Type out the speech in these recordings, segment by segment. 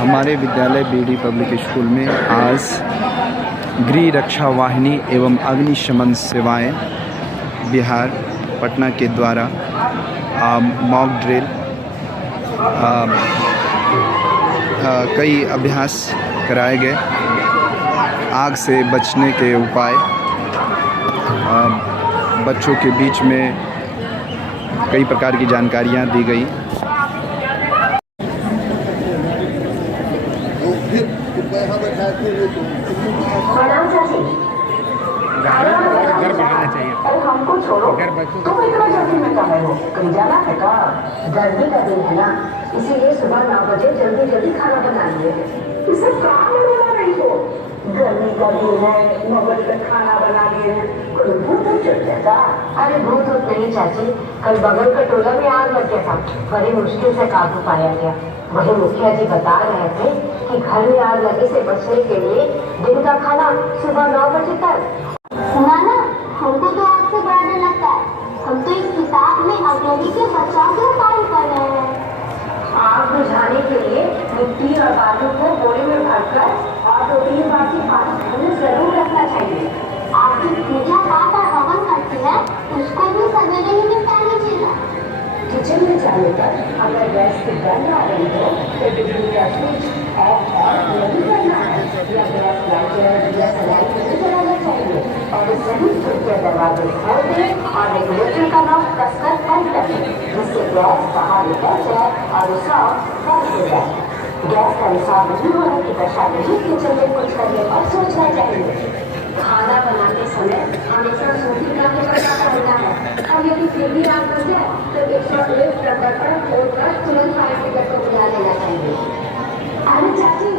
हमारे विद्यालय BD public school में आज गृह रक्षा वाहिनी एवं अग्निशमन सेवाएं बिहार पटना के द्वारा मॉक ड्रिल कई अभ्यास कराए गए। आग से बचने के उपाय बच्चों के बीच में कई प्रकार की जानकारियाँ दी गई। घर बनाना चाहिए। अरे हमको छोड़ो, तुम इतना जल्दी में कहाँ हो? कहीं जाना है का? गर्मी का दिन है ना, इसीलिए सुबह 9 बजे जल्दी खाना बना लिए। इसे काम में बना रही हो? गर्मी का दिन है, 9 बजे तक खाना बना लिए हैं। कोई भूत चढ़ जाता? अरे भूत नहीं चाची, कल बगल का टोला में आग लग गया था, बड़ी मुश्किल से काबू पाया गया। वही मुखिया जी बता रहे थे कि घर में आग लगे से बचने के लिए दिन का खाना सुबह 9 बजे तक। सुना ना, हमको तो आग से बड़ा डर लगता है। हम तो इस किताब में अग्नि के बचाव के उपाय कर रहे हैं। आग बुझाने के लिए मिट्टी और बालू को बोरे में भरकर और 2-3 बाल्टी पानी घर में जरूर रखना चाहिए। आपकी पूजा पाठ और हवन करती है, उसको भी सवेरे ही निपटाना चाहिए। किचन में जाने पर अगर गैस की गंध आ रही हो तो बिजली का स्विच ऑफ नहीं करना है, या गैस लाइटर या सलाई नहीं जलाना चाहिए, और सही खिड़की दरवाजे खोल दें और रेगुलेटर का नॉब कसकर बंद कर दें, जिससे गैस बाहर निकल जाए और रिसाव बंद हो जाए। गैस का रिसाव नहीं होने की दशा में ही किचन में कुछ करने पर सोचना चाहिए। खाना बनाते समय हमेशा सूखी कांटे पर रखा होता है, और यदि फिर भी आग लग जाए तो 101 नंबर पर फोन कर तुरंत फायर ब्रिगेड को बुला लेना चाहिए। अरे चाची,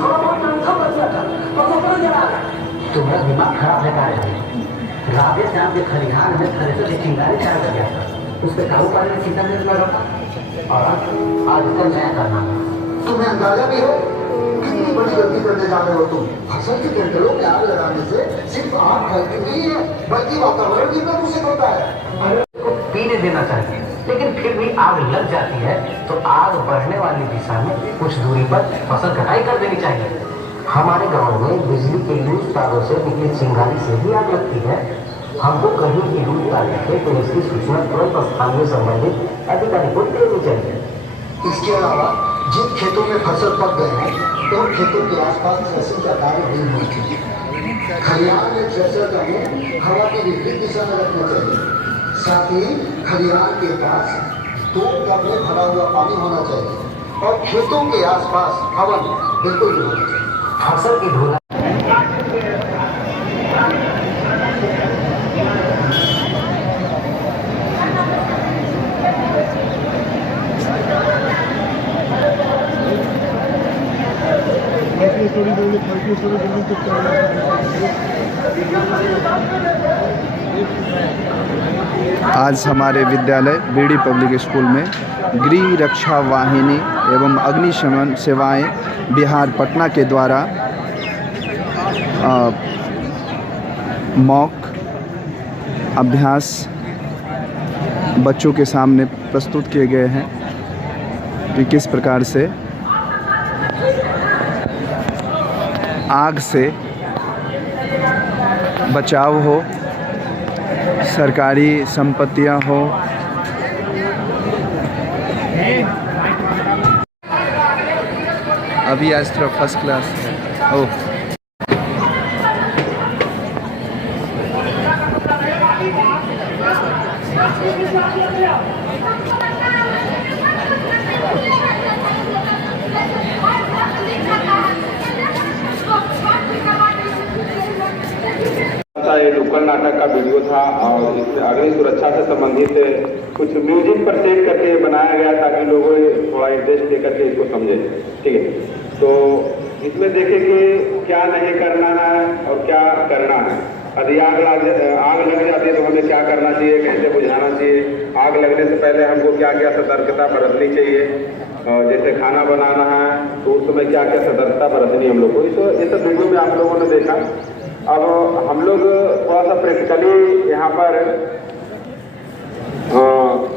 थोड़ा बहुत पंखा बच जाता तो कपड़ा जला। तुम्हारा दिमाग खराब है कार्य राधे श्याम के खलिहान में थ्रेसर से चिंगारी चार कर गया था, उस पर काबू पाने में कितना मिनट लगा और आज इसका नया करना। तुम्हें अंदाजा भी हो कितनी बड़ी गलती करने जा रहे हो तुम। फसल के टेंटरों में आग लगाने से सिर्फ आग फैलती नहीं है, बल्कि वातावरण भी प्रदूषित होता है। को पीने देना चाहिए, लेकिन फिर भी आग लग जाती है तो आग बढ़ने वाली दिशा में कुछ दूरी पर फसल कटाई कर देनी चाहिए। हमारे गांव में बिजली के लूज तारों से निकली चिंगारी से भी आग लगती है। हमको कहीं की लूज तार दिखे तो इसकी सूचना तुरंत स्थानीय संबंधित अधिकारी को देनी चाहिए। इसके अलावा जिन खेतों में फसल पक गए हैं तो खेतों के आसपास थ्रेसिंग का कार्य नहीं होना चाहिए। खलिहान में थ्रेसर का मुंह हवा की विपरीत दिशा में रखना चाहिए। साथ ही खलिहान के पास 2 कप में भरा हुआ पानी होना चाहिए और खेतों के आसपास हवन बिल्कुल नहीं होना चाहिए। फसल की धुलाई आज हमारे विद्यालय बीडी पब्लिक स्कूल में गृह रक्षा वाहिनी एवं अग्निशमन सेवाएं बिहार पटना के द्वारा मॉक अभ्यास बच्चों के सामने प्रस्तुत किए गए हैं कि किस प्रकार से आग से बचाव हो, सरकारी संपत्तियां हो। अभी आज थोड़ा फर्स्ट क्लास है। ओह ये नुक्कड़ नाटक का वीडियो था और इसमें अग्नि सुरक्षा से संबंधित कुछ म्यूजिक पर सेट करके बनाया गया ताकि लोगों थोड़ा इंटरेस्ट लेकर के इसको समझे। ठीक है, तो इसमें देखें कि क्या नहीं करना है और क्या करना है। यदि आग लग जाती है तो हमें क्या करना चाहिए, कैसे बुझाना चाहिए, आग लगने से पहले हमको क्या क्या सतर्कता बरतनी चाहिए, जैसे खाना बनाना है तो उस समय क्या क्या सतर्कता बरतनी हम लोग को। तो ये सब वीडियो में आप लोगों ने देखा। अब हम लोग थोड़ा सा प्रैक्टिकली यहाँ पर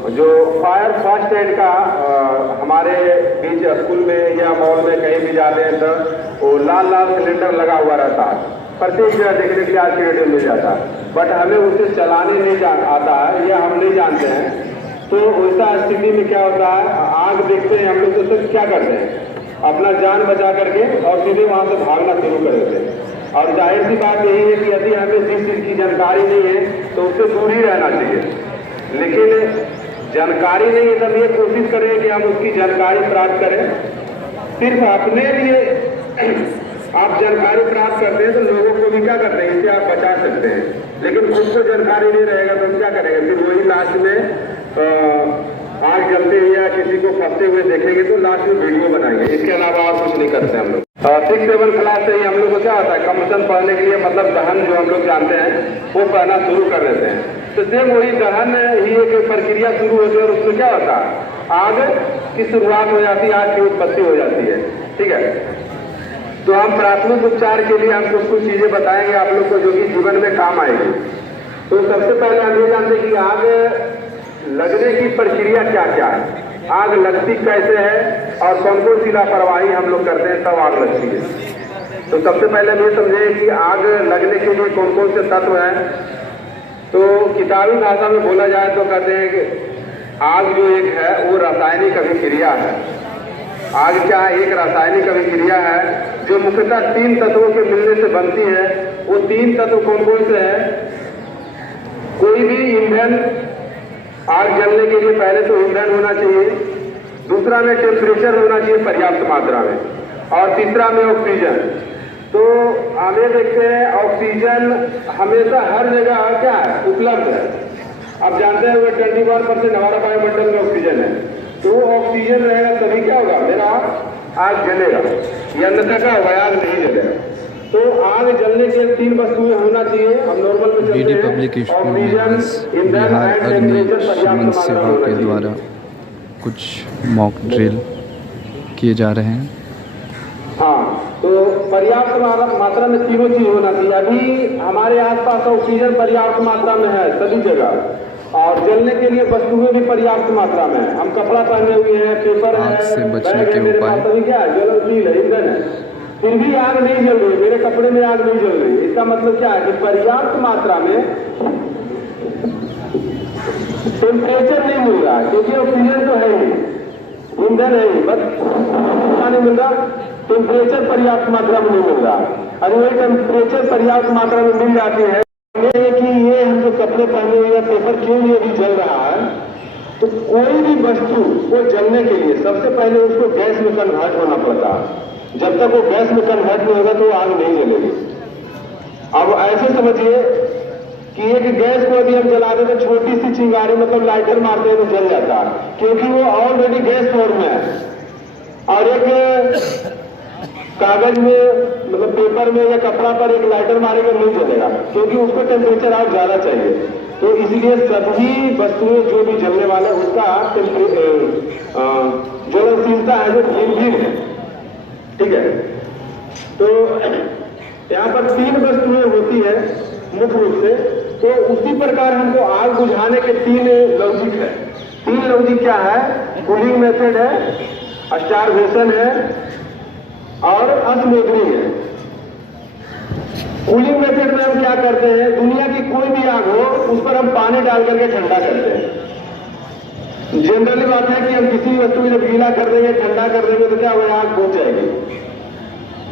जो फायर फर्स्ट एड का हमारे बीच स्कूल में या मॉल में कहीं भी जाते हैं तो वो लाल लाल सिलेंडर लगा हुआ रहता है, प्रत्येक जगह देखने के लिए आज की डेट में मिल जाता है, बट हमें उसे चलाने नहीं आता है या हम नहीं जानते हैं। तो वैसा स्थिति में क्या होता है, आग देखते हैं हम लोग तो सिर्फ क्या करते हैं, अपना जान बचा करके और सीधे वहाँ से भागना शुरू कर देते हैं। और जाहिर सी बात यही है कि यदि हमें जिस चीज़ की जानकारी नहीं है तो उससे दूर ही रहना चाहिए। लेकिन जानकारी नहीं है तब ये कोशिश करें कि हम उसकी जानकारी प्राप्त करें। सिर्फ अपने लिए आप जानकारी प्राप्त करते हैं तो लोगों को भी क्या करते हैं, इससे आप बचा सकते हैं। लेकिन खुद को जानकारी नहीं रहेगा तो हम क्या करेंगे, फिर वही लास्ट में आग जलते हुए या किसी को फंसते हुए देखेंगे तो लास्ट में वीडियो बनाएंगे। इसके अलावा और कुछ नहीं करते हम लोग। 6-7 क्लास से ही हम लोग को क्या होता है, कम्बसन पढ़ने के लिए मतलब दहन जो हम लोग जानते हैं वो पढ़ना शुरू कर देते हैं। तो सेम वही दहन ही एक प्रक्रिया शुरू होती है और उसमें क्या होता है, आग की शुरुआत हो जाती है, आग की उत्पत्ति हो जाती है। ठीक है, तो हम प्राथमिक उपचार के लिए हम कुछ चीजें बताएंगे आप लोग को जो कि जीवन में काम आएगी। तो सबसे पहले हम ये जानते हैं कि आग लगने की प्रक्रिया क्या क्या है, आग लगती कैसे है और कौन कौन सी लापरवाही हम लोग करते हैं तब आग लगती है। तो सबसे पहले हम ये समझे कि आग लगने के लिए कौन कौन से तत्व हैं। तो किताबी भाषा में बोला जाए तो कहते हैं कि आग जो एक है वो रासायनिक अभिक्रिया है। आग क्या है, एक रासायनिक अभिक्रिया है जो मुख्यतः 3 तत्वों के मिलने से बनती है। वो 3 तत्व कौन कौन से हैं, कोई भी ईंधन आग जलने के लिए पहले तो ईंधन होना चाहिए, दूसरा में टेम्परेचर होना चाहिए पर्याप्त मात्रा में, और तीसरा में ऑक्सीजन। तो हमें देखते हैं ऑक्सीजन हमेशा हर जगह क्या है, उपलब्ध है। अब जानते हैं 21% हमारा वायुमंडल में ऑक्सीजन है, तो ऑक्सीजन रहेगा तभी क्या होगा, मेरा आग जलेगा, या अन्यथा क्या होगा, आग नहीं जलेगा। तो आग जलने के 3 वस्तुएं होना चाहिए। हम नॉर्मल में चलते बीडी पब्लिक स्कूल में आज बिहार अग्निशमन सेवा के द्वारा कुछ मॉक ड्रिल किए जा रहे हैं। हाँ, तो पर्याप्त मात्रा में तीनों चीज होना चाहिए। अभी हमारे आसपास ऑक्सीजन पर्याप्त मात्रा में है सभी जगह, और जलने के लिए वस्तुएं भी पर्याप्त मात्रा में है। हम कपड़ा पहने हुए हैं, पेपर है, आग से बचने के उपाय। क्या है, ज्वलनशील है, ईंधन है, फिर भी आग नहीं जल रही, मेरे कपड़े में आग नहीं जल रही। इसका मतलब क्या है कि पर्याप्त मात्रा में टेम्परेचर नहीं मिल रहा है, क्योंकि ऑक्सीजन तो है ही, ईंधन है ही, बस नहीं मिल रहा, टेम्परेचर पर्याप्त मात्रा में नहीं मिल रहा। अगर वही टेम्परेचर पर्याप्त मात्रा में मिल जाती है कि ये हम जो कपड़े पहने हुए या पेपर क्यों ये भी जल रहा है, तो कोई भी वस्तु को जलने के लिए सबसे पहले उसको गैस में कन्वर्ट होना पड़ता है। जब तक वो गैस में कन्वर्ट नहीं होगा तो आग नहीं जलेगी। अब ऐसे समझिए कि एक गैस को यदि हम जला दें तो छोटी सी चिंगारी मतलब लाइटर मारते हैं तो जल जाता है, क्योंकि वो ऑलरेडी गैस फॉर्म में है। और एक कागज में मतलब पेपर में या कपड़ा पर एक लाइटर मारेगा नहीं जलेगा, क्योंकि उसको टेम्परेचर और ज्यादा चाहिए। तो इसलिए सभी वस्तुएं जो भी जलने वाले उसका ज्वलनशीलता है जो भिन्न है। ठीक है, तो यहाँ पर 3 वस्तुएं होती है मुख्य रूप से। तो उसी प्रकार हमको आग बुझाने के 3 लॉजिक है। 3 लॉजिक क्या है, कूलिंग मेथड है, स्टारवेशन है और अस्मोदरिंग है। कूलिंग मेथड में हम क्या करते हैं, दुनिया की कोई भी आग हो उस पर हम पानी डाल करके ठंडा करते हैं। जनरली बात है कि हम किसी वस्तु को जब गीला कर देंगे, ठंडा कर देंगे तो क्या होगा, आग बुझ जाएगी।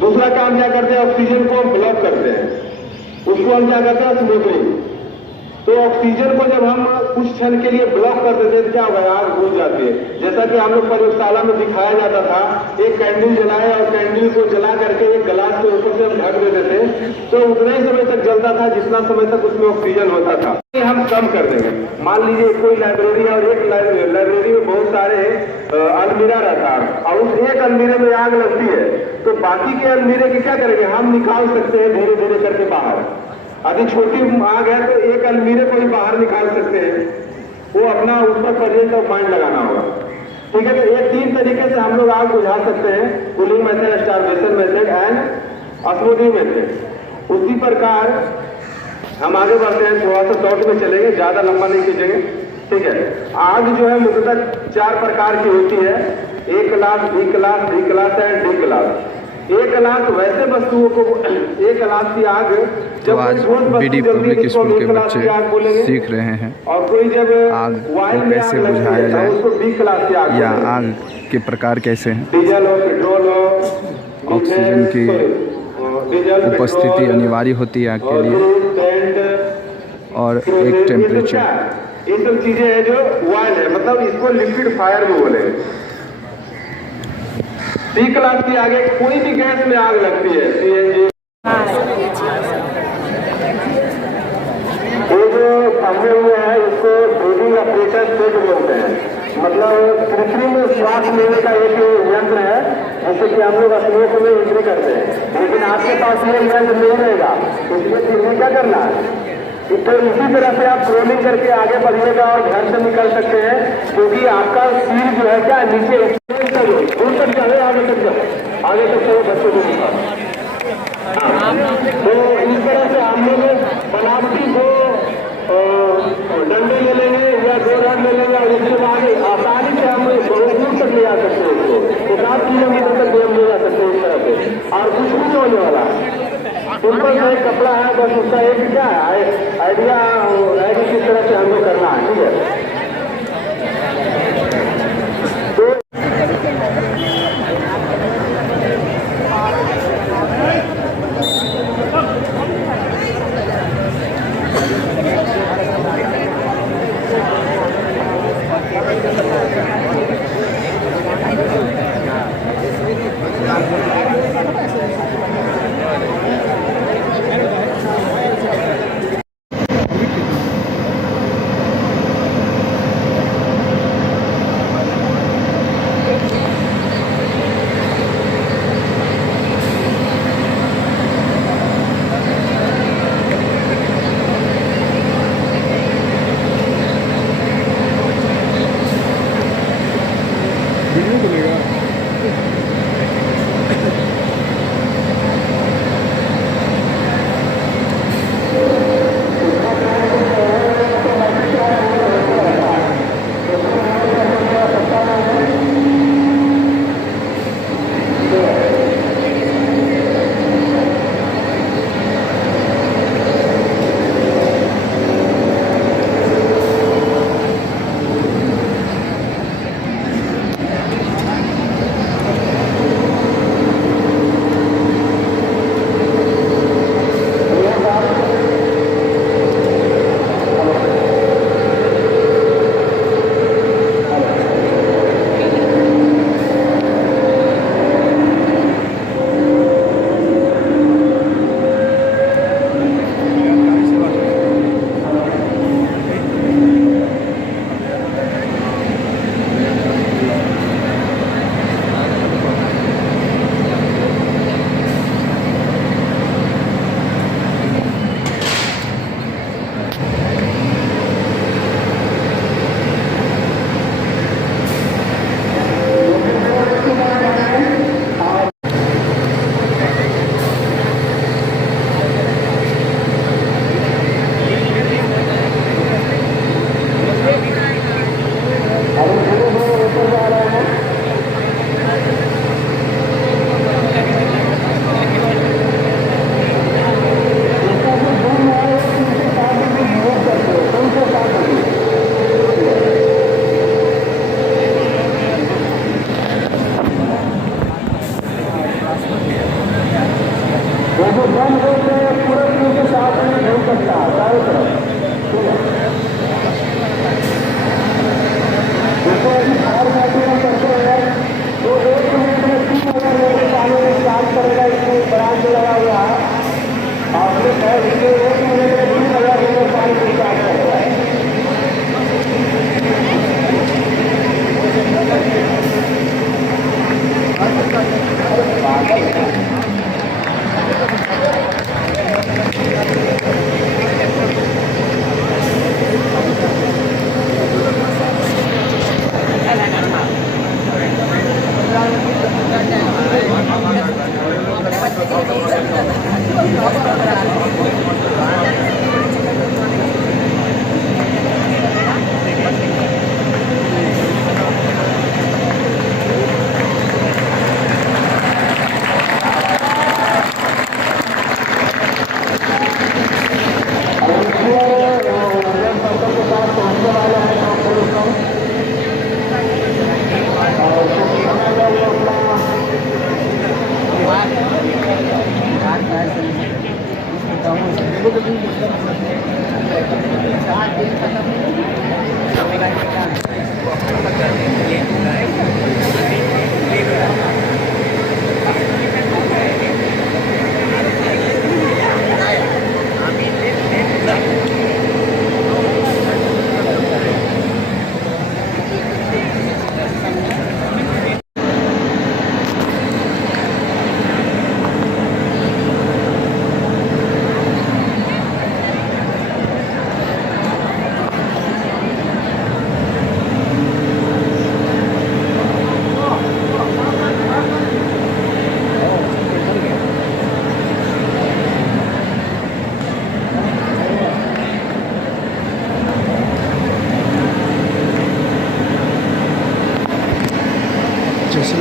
दूसरा काम क्या करते हैं, ऑक्सीजन को हम ब्लॉक करते हैं, उसको हम क्या करते हैं, स्मोकिंग। तो ऑक्सीजन को जब हम कुछ क्षण के लिए ब्लॉक कर देते हैं तो क्या होगा, आग बुझ जाती है। जैसा कि हम लोग प्रयोगशाला में दिखाया जाता था, एक कैंडल जलाए और कैंडल को जला करके एक गिलास के ऊपर से हम ढक देते थे तो उतना ही समय तक जलता था जितना समय तक उसमें ऑक्सीजन होता था। ये हम कम कर देंगे। मान लीजिए कोई लाइब्रेरी है और एक लाइब्रेरी में बहुत सारे अलमीरा रहता है और उस एक अलमीरे में आग लगती है, तो बाकी के अलमीरे की क्या करेंगे, हम निकाल सकते हैं धीरे धीरे करके बाहर। यदि छोटी आग है तो एक अलमीरे को ही बाहर निकाल सकते हैं, वो अपना उस पर प्रेजेंट ऑफ माइंड लगाना होगा। ठीक है, तो ये 3 तरीके से हम लोग आग बुझा सकते हैं, cooling method, starvation method and smothering method. उसी प्रकार हम आगे बढ़ते हैं, थोड़ा सा शॉर्ट में चलेंगे, ज्यादा लंबा नहीं खींचेंगे। ठीक है। आग जो है मुख्यतः 4 प्रकार की होती है, A class, B class, D class and D class. A class वैसे वस्तुओं को, ए क्लास की आग तो आज बीडी पब्लिक स्कूल के बच्चे सीख रहे हैं और कोई जब आग को कैसे बुझाया जाए उसको बी क्लास की आग या आग के प्रकार कैसे हैं, डीजल हो, पेट्रोल हो, ऑक्सीजन की उपस्थिति अनिवार्य होती है आग के लिए, और एक टेम्परेचर, ये सब चीजें हैं जो ऑयल है, मतलब इसको लिक्विड फायर भी बोले। सी क्लास की आगे कोई भी गैस में आग लगती है, सीएनजी, ये जो सामने हुए हैं इसको ब्रीदिंग ऑपरेटर सेट बोलते हैं, मतलब कृत्रिम श्वास लेने का एक यंत्र है, जैसे कि हम लोग स्मोक में एंट्री करते हैं, लेकिन आपके पास ये यंत्र नहीं रहेगा, इसलिए फिर भी क्या करना है, तो इसी तरह से आप क्रोलिंग करके आगे बढ़िएगा और घर से निकल सकते हैं, क्योंकि आपका सील जो है क्या नीचे दूर तक जाए, आगे तक जाए, आगे तक चलो बच्चों को निकाल। तो इस तरह से हम लोग बनावटी को डंडे ले लेंगे या 2 रड ले लेंगे और उसके बाद आसानी से हम बहुत दूर तक ले जा सकते हैं, उसको 7 किलोमीटर तक हम ले जा सकते हैं इस तरह से, और कुछ भी नहीं होने वाला है। सिंपल सा एक कपड़ा है, बस उसका एक क्या है आइडिया है कि किस तरह से हमको करना है, ठीक है।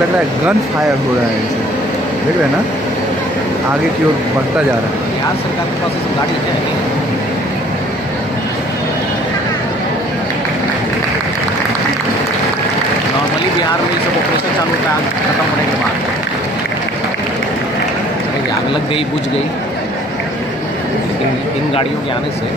लग रहा है गन फायर हो रहा है इसे, देख रहे हैं ना, आगे की ओर बढ़ता जा रहा है। बिहार सरकार के पास इस गाड़ी है नहीं। नॉर्मली बिहार में ये सब ऑपरेशन चालू होता है आग खत्म होने के बाद। चलिए आग लग गई, बुझ गई, लेकिन इन गाड़ियों के आने से